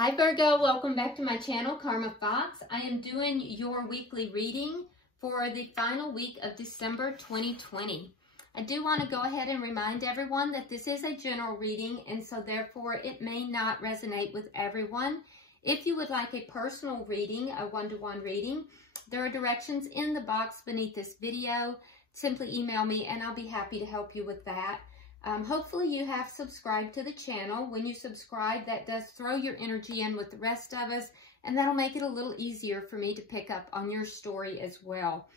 Hi Virgo, welcome back to my channel, Karma Fox. I am doing your weekly reading for the final week of December 2020. I do want to go ahead and remind everyone that this is a general reading, and so therefore it may not resonate with everyone. If you would like a personal reading, a one-to-one reading, there are directions in the box beneath this video. Simply email me and I'll be happy to help you with that. Hopefully you have subscribed to the channel. When you subscribe, that does throw your energy in with the rest of us, and that'll make it a little easier for me to pick up on your story as well.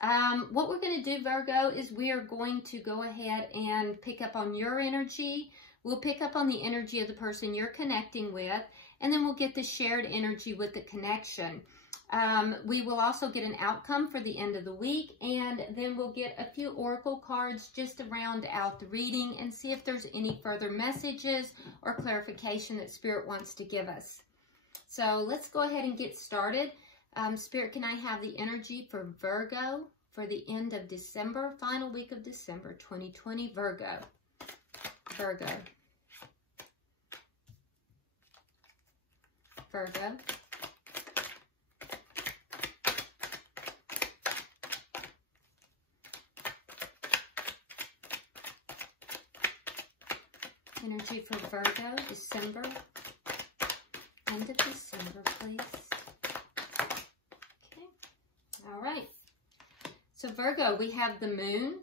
What we're going to do, Virgo, is we are going to go ahead and pick up on your energy. We'll pick up on the energy of the person you're connecting with, and then we'll get the shared energy with the connection. We will also get an outcome for the end of the week, and then we'll get a few oracle cards just to round out the reading and see if there's any further messages or clarification that Spirit wants to give us. So let's go ahead and get started. Spirit, can I have the energy for Virgo for the end of December, final week of December 2020, Virgo. Virgo. Virgo. Energy for Virgo, December, end of December, please. Okay, all right. So Virgo, we have the moon,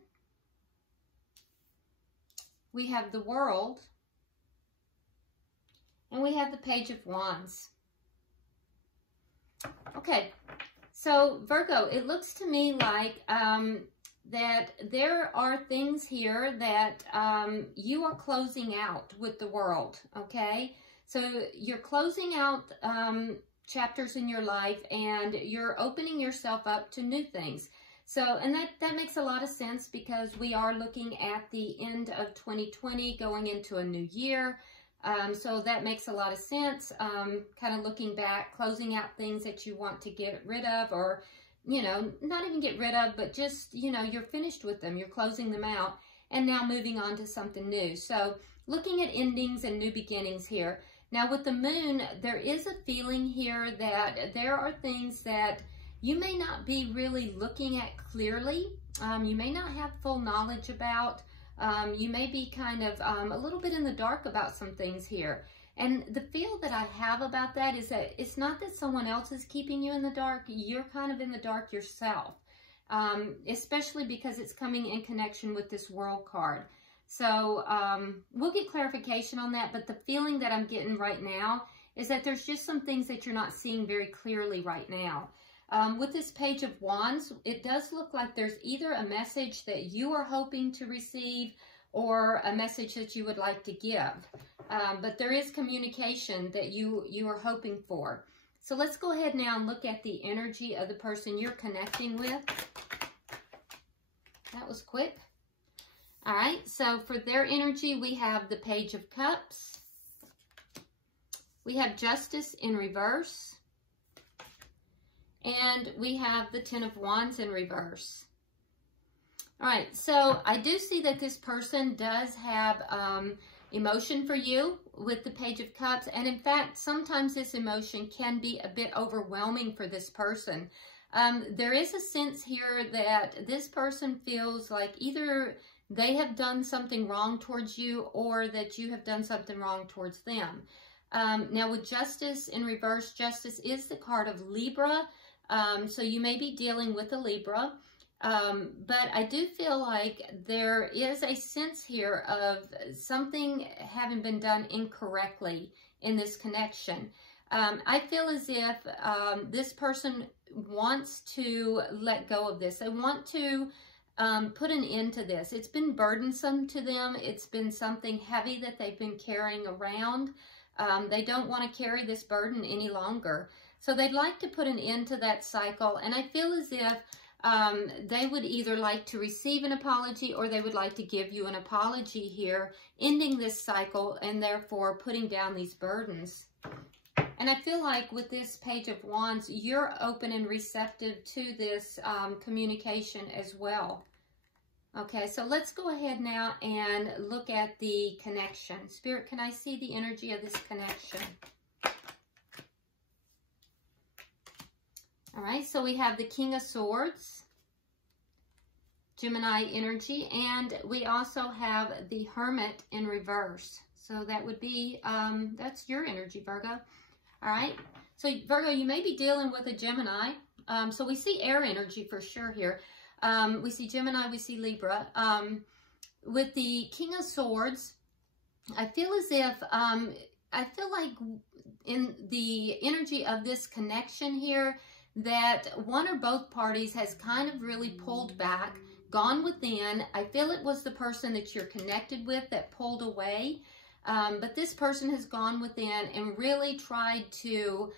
we have the world, and we have the Page of Wands. Okay, so Virgo, it looks to me like that there are things here that you are closing out with the world, okay? So you're closing out chapters in your life, and you're opening yourself up to new things. So, and that makes a lot of sense because we are looking at the end of 2020 going into a new year. So that makes a lot of sense, kind of looking back, closing out things that you want to get rid of, or you know, not even get rid of, but just, you know, you're finished with them. You're closing them out and now moving on to something new. So looking at endings and new beginnings here. Now with the moon, there is a feeling here that there are things that you may not be really looking at clearly. You may not have full knowledge about. You may be kind of a little bit in the dark about some things here. And the feel that I have about that is that it's not that someone else is keeping you in the dark. You're kind of in the dark yourself, especially because it's coming in connection with this World card. So we'll get clarification on that, but the feeling that I'm getting right now is that there's just some things that you're not seeing very clearly right now. With this Page of Wands, it does look like there's either a message that you are hoping to receive or a message that you would like to give. But there is communication that you are hoping for. So let's go ahead now and look at the energy of the person you're connecting with. That was quick. All right, so for their energy, we have the Page of Cups. We have Justice in reverse. And we have the Ten of Wands in reverse. All right, so I do see that this person does have emotion for you with the Page of Cups. And in fact, sometimes this emotion can be a bit overwhelming for this person. There is a sense here that this person feels like either they have done something wrong towards you or that you have done something wrong towards them. Now with Justice in reverse, Justice is the card of Libra. So you may be dealing with a Libra. But I do feel like there is a sense here of something having been done incorrectly in this connection. I feel as if this person wants to let go of this. They want to put an end to this. It's been burdensome to them. It's been something heavy that they've been carrying around. They don't want to carry this burden any longer. So they'd like to put an end to that cycle. And I feel as if they would either like to receive an apology or they would like to give you an apology here, ending this cycle and therefore putting down these burdens. And I feel like with this Page of Wands, you're open and receptive to this communication as well. Okay, so let's go ahead now and look at the connection. Spirit, can I see the energy of this connection? Okay, so we have the King of Swords, Gemini energy, and we also have the Hermit in reverse. So that would be, that's your energy, Virgo. All right, so Virgo, you may be dealing with a Gemini. So we see air energy for sure here. We see Gemini, we see Libra. With the King of Swords, I feel as if, I feel like in the energy of this connection here, that one or both parties has kind of really pulled back, gone within. I feel it was the person that you're connected with that pulled away. But this person has gone within and really tried to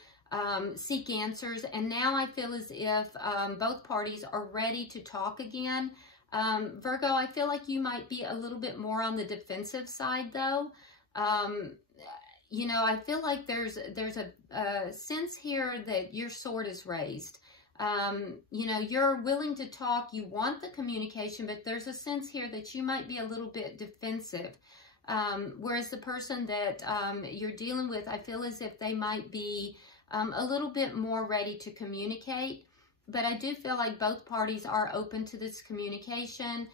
seek answers. And now I feel as if both parties are ready to talk again. Virgo, I feel like you might be a little bit more on the defensive side, though. You know, I feel like there's a sense here that your sword is raised. You know, you're willing to talk, you want the communication, but there's a sense here that you might be a little bit defensive. Whereas the person that you're dealing with, I feel as if they might be a little bit more ready to communicate. But I do feel like both parties are open to this communication.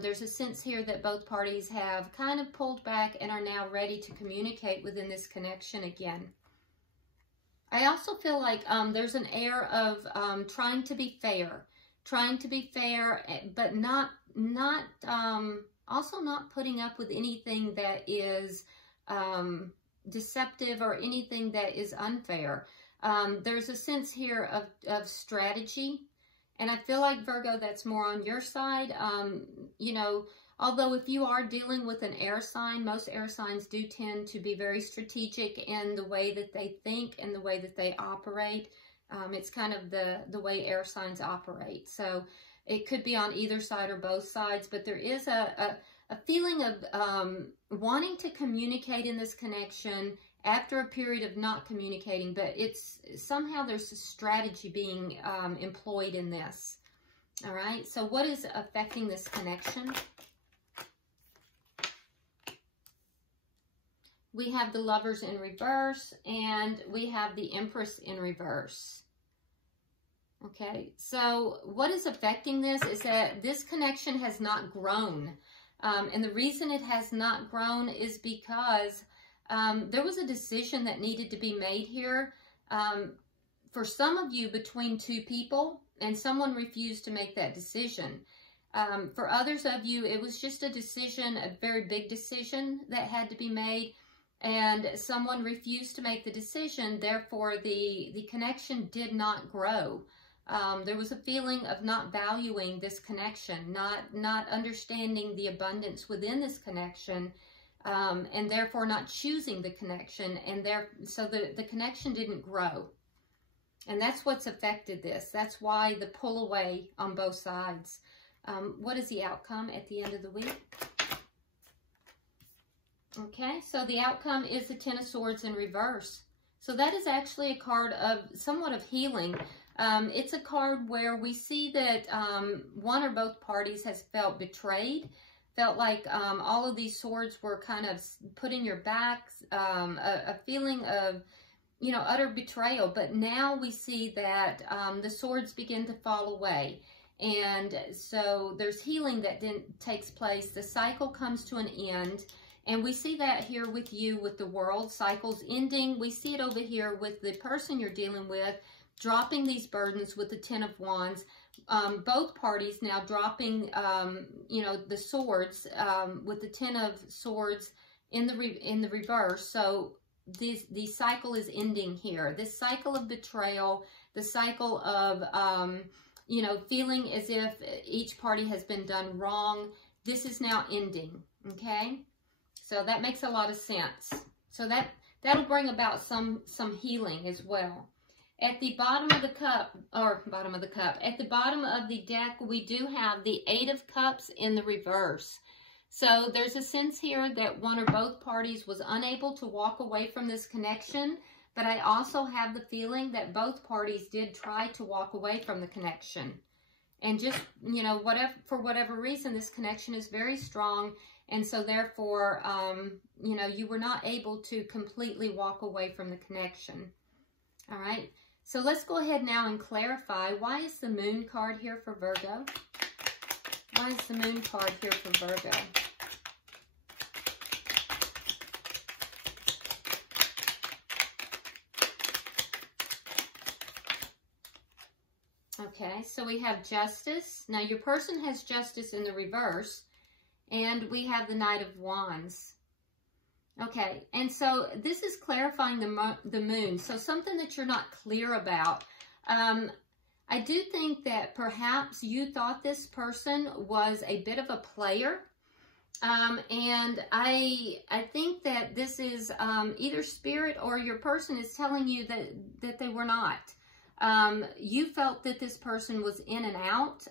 There's a sense here that both parties have kind of pulled back and are now ready to communicate within this connection again. I also feel like there's an air of trying to be fair, but also not putting up with anything that is deceptive or anything that is unfair. There's a sense here of strategy. And I feel like, Virgo, that's more on your side. You know, although if you are dealing with an air sign, most air signs do tend to be very strategic in the way that they think and the way that they operate. It's kind of the way air signs operate. So it could be on either side or both sides, but there is a feeling of wanting to communicate in this connection after a period of not communicating, but it's somehow there's a strategy being employed in this. All right, so what is affecting this connection? We have the Lovers in reverse, and we have the Empress in reverse. Okay, so what is affecting this is that this connection has not grown. And the reason it has not grown is because there was a decision that needed to be made here. For some of you, between two people, and someone refused to make that decision. For others of you, it was just a decision, a very big decision that had to be made, and someone refused to make the decision. Therefore, the connection did not grow. There was a feeling of not valuing this connection, not understanding the abundance within this connection, and therefore not choosing the connection, and so the connection didn't grow. And that's what's affected this. That's why the pull away on both sides. What is the outcome at the end of the week? Okay, so the outcome is the Ten of Swords in reverse. So that is actually a card of somewhat of healing. It's a card where we see that one or both parties has felt betrayed, felt like all of these swords were kind of put in your back, a feeling of, you know, utter betrayal. But now we see that the swords begin to fall away. And so there's healing that takes place. The cycle comes to an end. And we see that here with you, with the world cycles ending. We see it over here with the person you're dealing with, dropping these burdens with the Ten of Wands. Both parties now dropping, you know, the swords with the Ten of Swords in the reverse. So the cycle is ending here. This cycle of betrayal, the cycle of, you know, feeling as if each party has been done wrong. This is now ending, okay? So that makes a lot of sense. So that'll bring about some healing as well. At the bottom of the cup, at the bottom of the deck, we do have the Eight of Cups in the reverse. So there's a sense here that one or both parties was unable to walk away from this connection, but I also have the feeling that both parties did try to walk away from the connection. And just, you know, for whatever reason, this connection is very strong. And so therefore, you know, you were not able to completely walk away from the connection. All right. So let's go ahead now and clarify, why is the Moon card here for Virgo? Why is the Moon card here for Virgo? Okay, so we have Justice. Now your person has Justice in the reverse, and we have the Knight of Wands. Okay, and so this is clarifying the Moon. So something that you're not clear about. I do think that perhaps you thought this person was a bit of a player. And I think that this is either Spirit or your person is telling you that they were not. You felt that this person was in and out.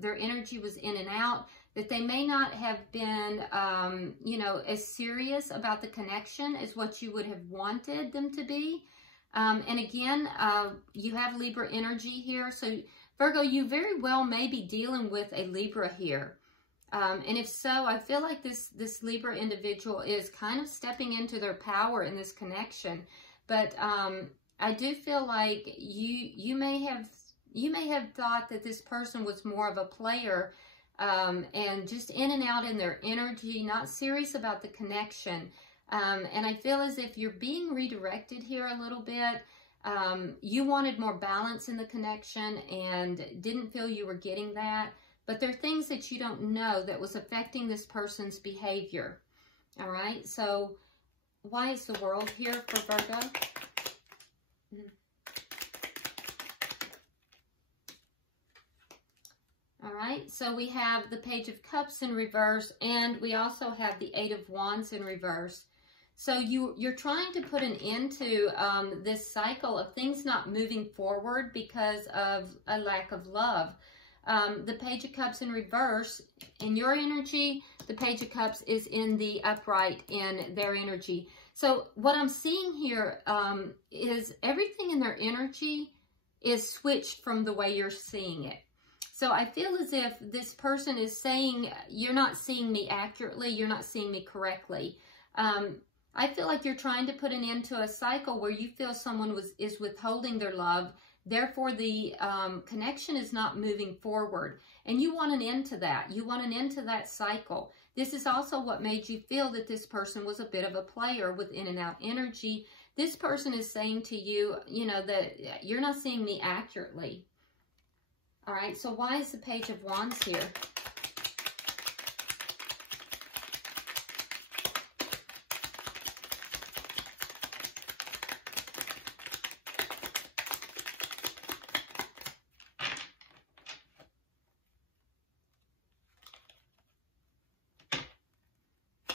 Their energy was in and out. That they may not have been, you know, as serious about the connection as what you would have wanted them to be. And again, you have Libra energy here. So Virgo, you very well may be dealing with a Libra here. And if so, I feel like this Libra individual is kind of stepping into their power in this connection. But I do feel like you may have thought that this person was more of a player, and just in and out in their energy, not serious about the connection. And I feel as if you're being redirected here a little bit. You wanted more balance in the connection and didn't feel you were getting that. But there are things that you don't know that was affecting this person's behavior. All right, so why is the World here for Virgo? All right, so we have the Page of Cups in reverse, and we also have the Eight of Wands in reverse. So you're trying to put an end to this cycle of things not moving forward because of a lack of love. The Page of Cups in reverse, in your energy, the Page of Cups is in the upright in their energy. So what I'm seeing here is everything in their energy is switched from the way you're seeing it. So I feel as if this person is saying, you're not seeing me accurately, you're not seeing me correctly. I feel like you're trying to put an end to a cycle where you feel someone is withholding their love. Therefore, the connection is not moving forward. And you want an end to that. You want an end to that cycle. This is also what made you feel that this person was a bit of a player with in and out energy. This person is saying to you, you know, that you're not seeing me accurately. All right, so why is the Page of Wands here?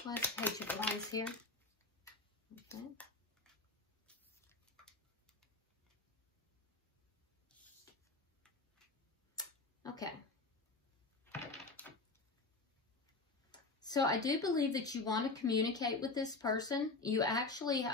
Why is the Page of Wands here? Okay. Okay. So I do believe that you want to communicate with this person. You actually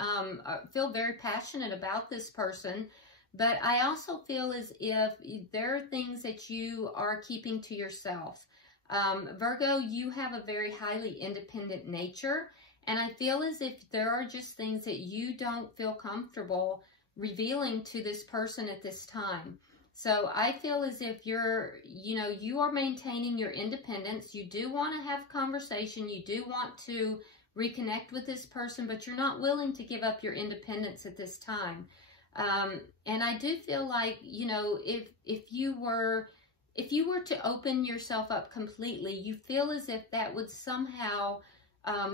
feel very passionate about this person, but I also feel as if there are things that you are keeping to yourself. Virgo, you have a very highly independent nature, and I feel as if there are just things that you don't feel comfortable revealing to this person at this time. So I feel as if you are maintaining your independence. You do want to have conversation. You do want to reconnect with this person, but you're not willing to give up your independence at this time. And I do feel like, you know, if you were to open yourself up completely, you feel as if that would somehow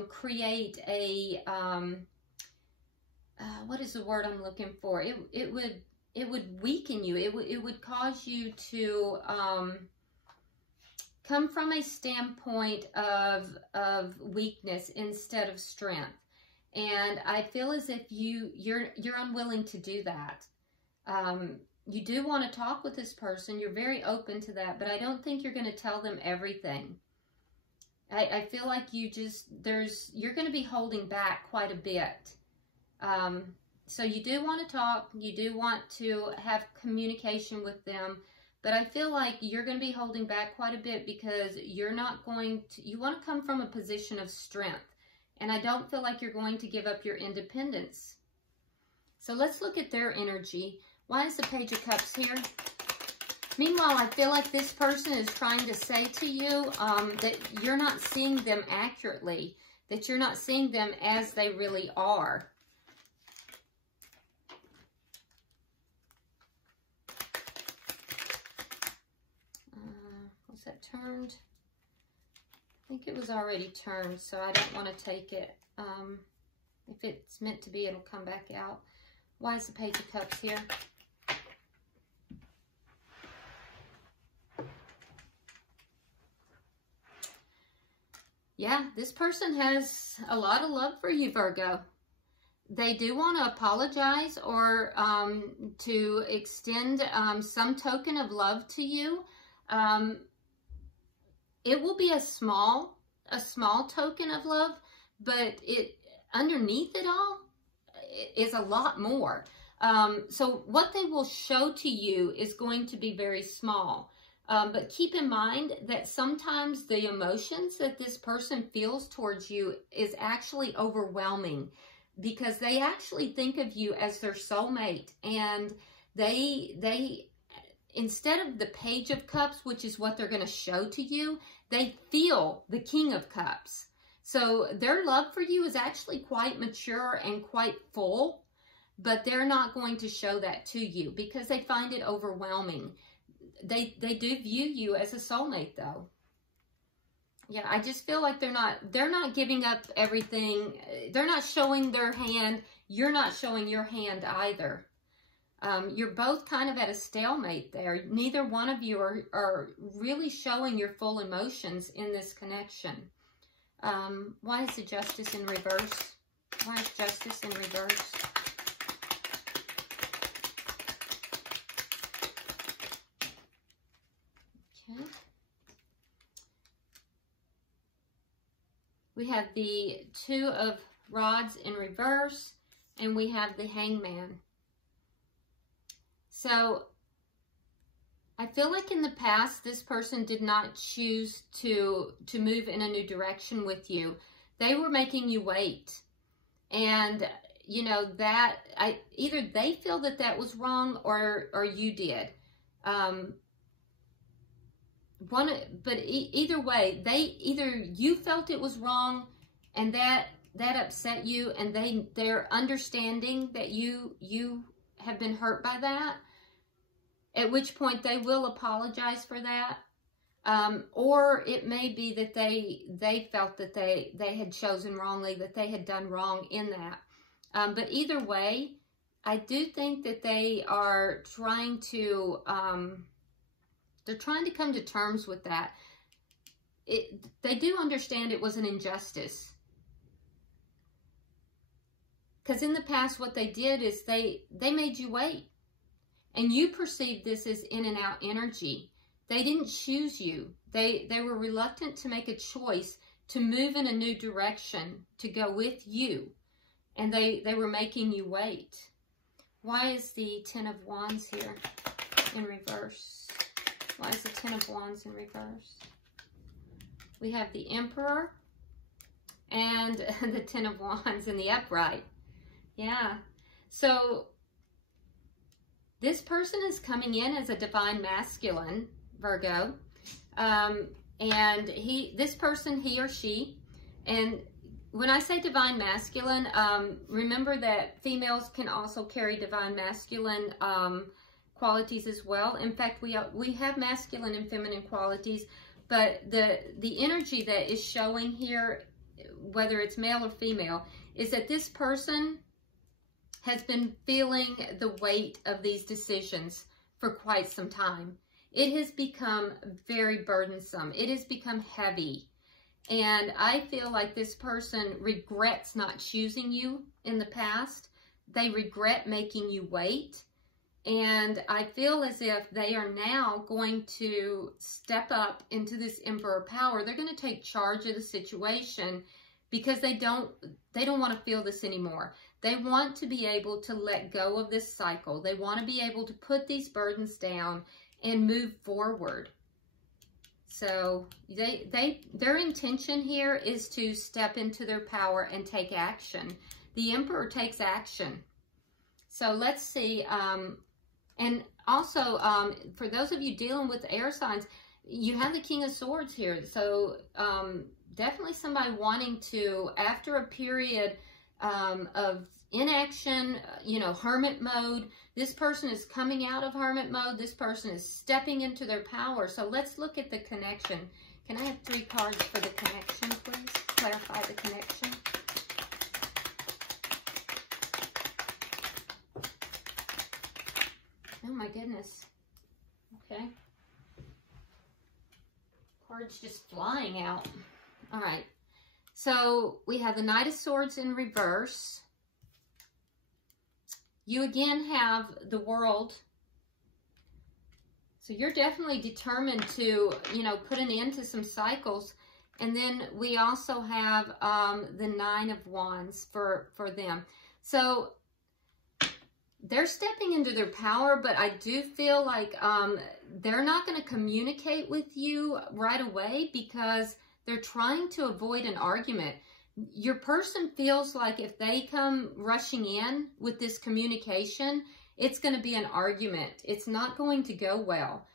create a, what is the word I'm looking for? It would weaken you. It would cause you to come from a standpoint of weakness instead of strength. And I feel as if you're unwilling to do that. You do want to talk with this person. You're very open to that, but I don't think you're going to tell them everything. I feel like you're going to be holding back quite a bit. So you do want to talk, you do want to have communication with them, but I feel like you're going to be holding back quite a bit because you want to come from a position of strength, and I don't feel like you're going to give up your independence. So let's look at their energy. Why is the Page of Cups here? Meanwhile, I feel like this person is trying to say to you that you're not seeing them accurately, that you're not seeing them as they really are. Was that turned? I think it was already turned, so I don't want to take it. If it's meant to be, it'll come back out. Why is the Page of Cups here? Yeah, this person has a lot of love for you, Virgo. They do want to apologize or to extend some token of love to you. It will be a small token of love, but underneath it all is a lot more. So what they will show to you is going to be very small. But keep in mind that sometimes the emotions that this person feels towards you is actually overwhelming, because they actually think of you as their soulmate, and they instead of the Page of Cups, which is what they're going to show to you, they feel the King of Cups. So their love for you is actually quite mature and quite full, but they're not going to show that to you because they find it overwhelming. They do view you as a soulmate, though. Yeah, I just feel like they're not giving up everything. They're not showing their hand. You're not showing your hand either. You're both kind of at a stalemate there. Neither one of you are really showing your full emotions in this connection. Why is the Justice in reverse? Why is Justice in reverse? Okay. We have the Two of Rods in reverse, and we have the Hangman. So I feel like in the past, this person did not choose to move in a new direction with you. They were making you wait. And, you know, that either they feel that that was wrong or you did. Either way, either you felt it was wrong and that upset you, and they're understanding that you have been hurt by that, at which point they will apologize for that. Or it may be that they felt that they had chosen wrongly, that they had done wrong in that. But either way, I do think that they are trying to, they're trying to come to terms with that. They do understand it was an injustice. Because in the past, what they did is they made you wait. And you perceived this as in and out energy. They didn't choose you. They were reluctant to make a choice to move in a new direction, to go with you. And they were making you wait. Why is the Ten of Wands here in reverse? Why is the Ten of Wands in reverse? We have the Emperor and the Ten of Wands in the upright. Yeah. So this person is coming in as a divine masculine, Virgo. And this person, he or she, and when I say divine masculine, remember that females can also carry divine masculine qualities as well. In fact, we have masculine and feminine qualities, but the energy that is showing here, whether it's male or female, is that this person has been feeling the weight of these decisions for quite some time. It has become very burdensome. It has become heavy. And I feel like this person regrets not choosing you in the past. They regret making you wait. And I feel as if they are now going to step up into this Emperor power. They're going to take charge of the situation because they don't want to feel this anymore. They want to be able to let go of this cycle. They want to be able to put these burdens down and move forward. So their intention here is to step into their power and take action. The Emperor takes action. So let's see And also, for those of you dealing with air signs, you have the King of Swords here. So definitely somebody wanting to, after a period of inaction, you know, hermit mode, this person is coming out of hermit mode. This person is stepping into their power. So let's look at the connection. Can I have 3 cards for the connection, please? Clarify the connection. Oh my goodness. Okay. Cards just flying out. All right. So we have the Knight of Swords in reverse. You again have the World. So you're definitely determined to, you know, put an end to some cycles. And then we also have the 9 of Wands for them. So they're stepping into their power, but I do feel like they're not going to communicate with you right away because they're trying to avoid an argument. Your person feels like if they come rushing in with this communication, it's going to be an argument. It's not going to go well.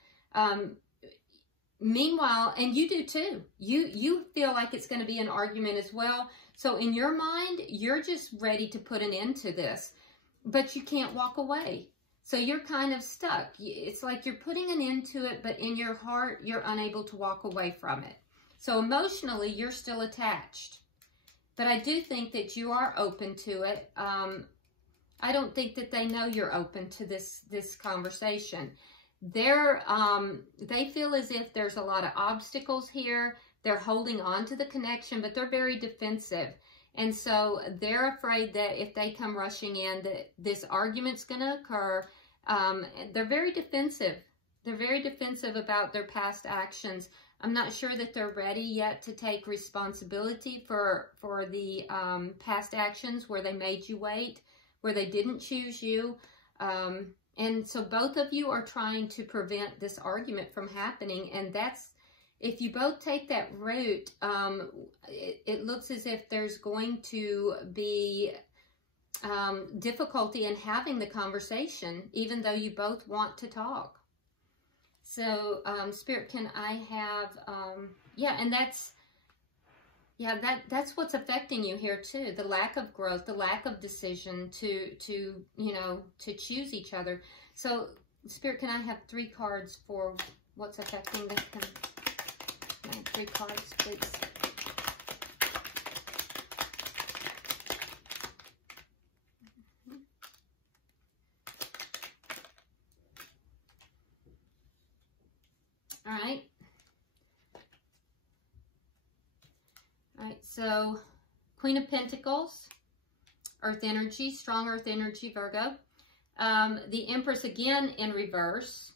Meanwhile, and you do too, you feel like it's going to be an argument as well. So in your mind, you're just ready to put an end to this, but you can't walk away. So you're kind of stuck. It's like you're putting an end to it, but in your heart, you're unable to walk away from it. So emotionally, you're still attached. But I do think that you are open to it. I don't think that they know you're open to this conversation. They feel as if there's a lot of obstacles here. They're holding on to the connection, but they're very defensive. And so they're afraid that if they come rushing in, that this argument's going to occur. They're very defensive. They're very defensive about their past actions. I'm not sure that they're ready yet to take responsibility for the past actions where they made you wait, where they didn't choose you. And so both of you are trying to prevent this argument from happening. And that's, if you both take that route, it looks as if there's going to be difficulty in having the conversation, even though you both want to talk. So, Spirit, can I have, and that's what's affecting you here too. The lack of growth, the lack of decision to choose each other. So, Spirit, can I have 3 cards for what's affecting this? Can I have 3 cards, please? All right, so Queen of Pentacles, Earth energy, strong Earth energy, Virgo. The Empress again in reverse.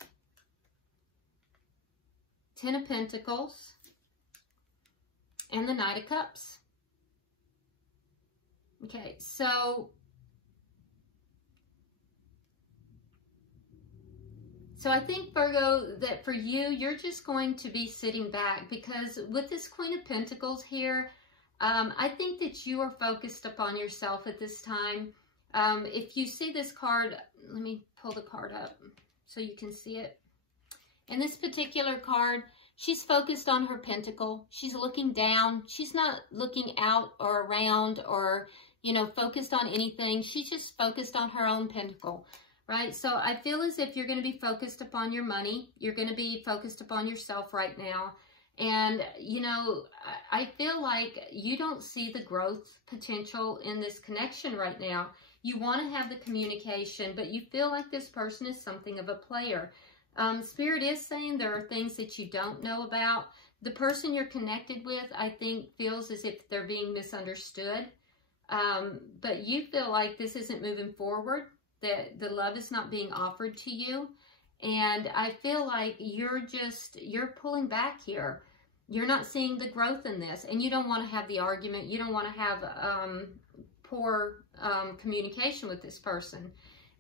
10 of Pentacles. And the Knight of Cups. Okay, so I think, Virgo, that for you, you're just going to be sitting back because with this Queen of Pentacles here, I think that you are focused upon yourself at this time. If you see this card, let me pull the card up so you can see it. In this particular card, she's focused on her pentacle. She's looking down. She's not looking out or around or, focused on anything. She's just focused on her own pentacle. Right? So I feel as if you're going to be focused upon your money. You're going to be focused upon yourself right now. And, I feel like you don't see the growth potential in this connection right now. You want to have the communication, but you feel like this person is something of a player. Spirit is saying there are things that you don't know about. The person you're connected with, I think, feels as if they're being misunderstood. But you feel like this isn't moving forward. That the love is not being offered to you. And I feel like you're pulling back here. You're not seeing the growth in this. And you don't want to have the argument. You don't want to have poor communication with this person.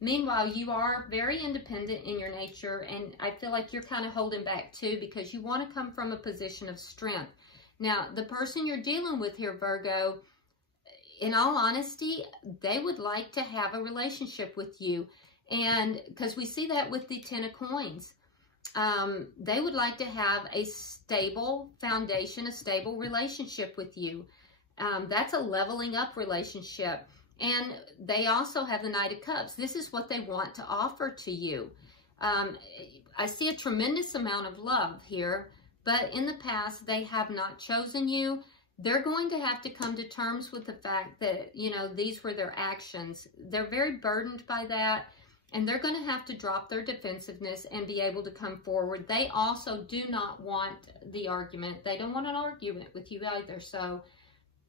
Meanwhile, you are very independent in your nature. And I feel like you're kind of holding back too because you want to come from a position of strength. Now, the person you're dealing with here, Virgo, in all honesty, they would like to have a relationship with you. And because we see that with the Ten of Coins. They would like to have a stable foundation, a stable relationship with you. That's a leveling up relationship. And they also have the Knight of Cups. This is what they want to offer to you. I see a tremendous amount of love here, but in the past, they have not chosen you. They're going to have to come to terms with the fact that, you know, these were their actions. They're very burdened by that, and they're going to have to drop their defensiveness and be able to come forward. They also do not want the argument. They don't want an argument with you either. So,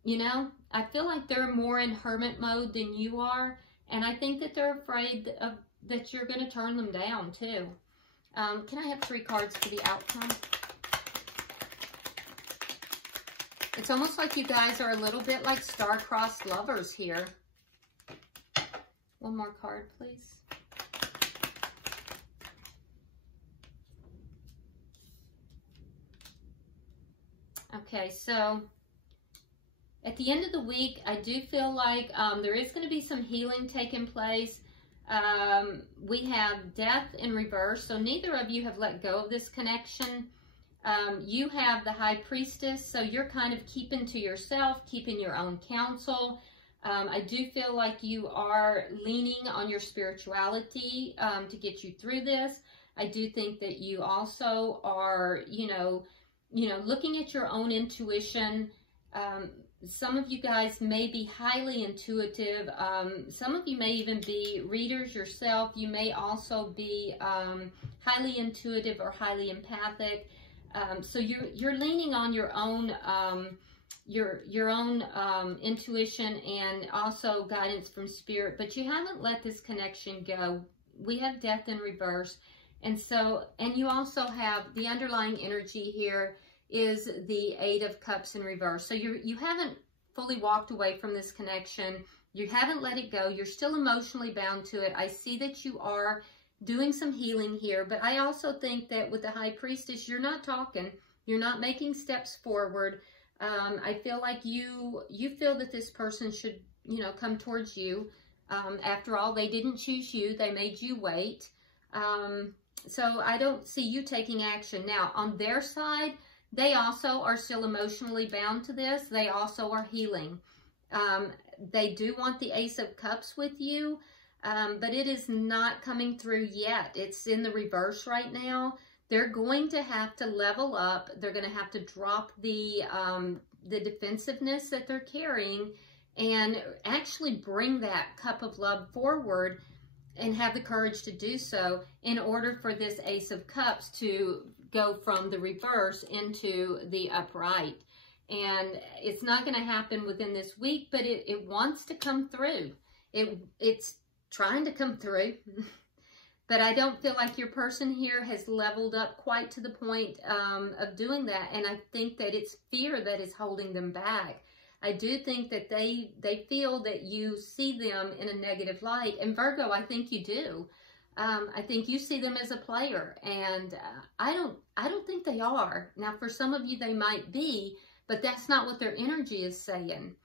you know, I feel like they're more in hermit mode than you are, and I think that they're afraid of that you're going to turn them down too. Can I have 3 cards for the outcome? It's almost like you guys are a little bit like star-crossed lovers here. One more card, please. Okay, so at the end of the week, I do feel like there is going to be some healing taking place. We have death in reverse, so neither of you have let go of this connection. You have the High Priestess, so you're kind of keeping to yourself, keeping your own counsel. I do feel like you are leaning on your spirituality to get you through this. I do think that you also are, you know, looking at your own intuition. Some of you guys may be highly intuitive. Some of you may even be readers yourself. You may also be highly intuitive or highly empathic. So you're leaning on your own intuition and also guidance from spirit, but you haven't let this connection go. We have death in reverse, and you also have the underlying energy here is the Eight of Cups in reverse. So you haven't fully walked away from this connection. You haven't let it go. You're still emotionally bound to it. I see that you are doing some healing here, but I also think that with the High Priestess, you're not talking. You're not making steps forward. I feel like you feel that this person should, you know, come towards you. After all, they didn't choose you. They made you wait. So I don't see you taking action. Now, on their side, they also are still emotionally bound to this. They also are healing. They do want the Ace of Cups with you, but it is not coming through yet. It's in the reverse right now. They're going to have to level up. They're going to have to drop the defensiveness that they're carrying and actually bring that cup of love forward and have the courage to do so in order for this Ace of Cups to go from the reverse into the upright. And it's not going to happen within this week, but it wants to come through. It's trying to come through. But I don't feel like your person here has leveled up quite to the point of doing that. And I think that it's fear that is holding them back. I do think that they feel that you see them in a negative light. And Virgo, I think you do. I think you see them as a player, and I don't think they are. Now, for some of you, they might be, but that's not what their energy is saying.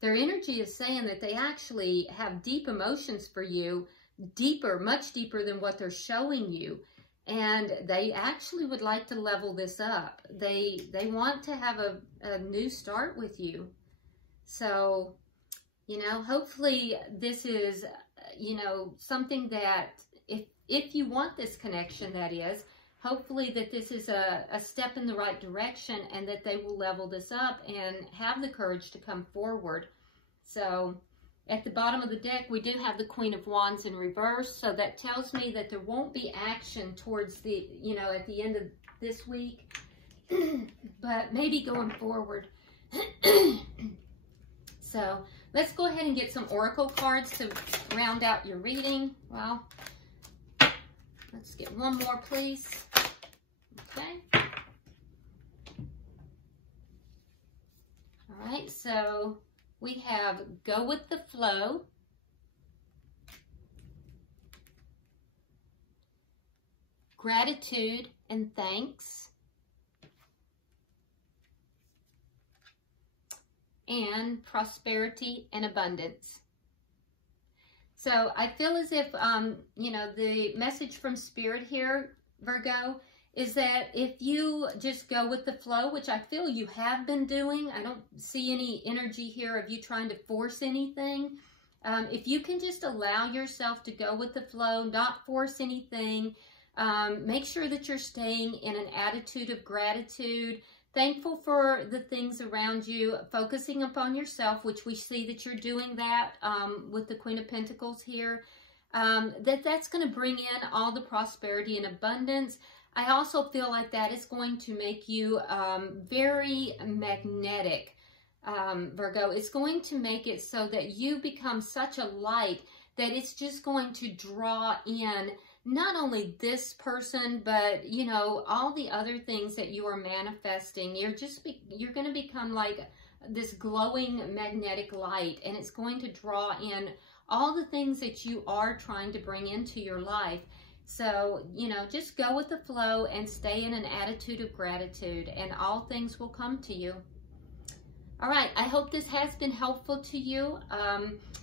Their energy is saying that they actually have deep emotions for you, deeper, much deeper than what they're showing you, and they actually would like to level this up. They want to have a new start with you. So, you know, hopefully this is, you know, something that if you want this connection, that is, hopefully that this is a step in the right direction and that they will level this up and have the courage to come forward. So at the bottom of the deck, we do have the Queen of Wands in reverse. So that tells me that there won't be action towards the, you know, at the end of this week, but maybe going forward. So let's go ahead and get some oracle cards to round out your reading. Well, let's get one more, please. Okay. All right, so we have Go with the Flow, Gratitude and Thanks, and Prosperity and Abundance. So I feel as if, you know, the message from Spirit here, Virgo, is that if you just go with the flow, which I feel you have been doing, I don't see any energy here of you trying to force anything. If you can just allow yourself to go with the flow, not force anything, make sure that you're staying in an attitude of gratitude, thankful for the things around you, focusing upon yourself, which we see that you're doing that with the Queen of Pentacles here, that's going to bring in all the prosperity and abundance. I also feel like that is going to make you very magnetic, Virgo. It's going to make it so that you become such a light that it's just going to draw in not only this person, but, you know, all the other things that you are manifesting. You're going to become like this glowing magnetic light, and it's going to draw in all the things that you are trying to bring into your life. So, you know, just go with the flow and stay in an attitude of gratitude, and all things will come to you. All right, I hope this has been helpful to you.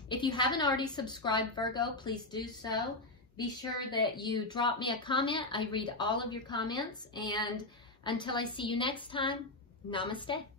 If you haven't already subscribed, Virgo, please do so. Be sure that you drop me a comment. I read all of your comments. And until I see you next time, namaste.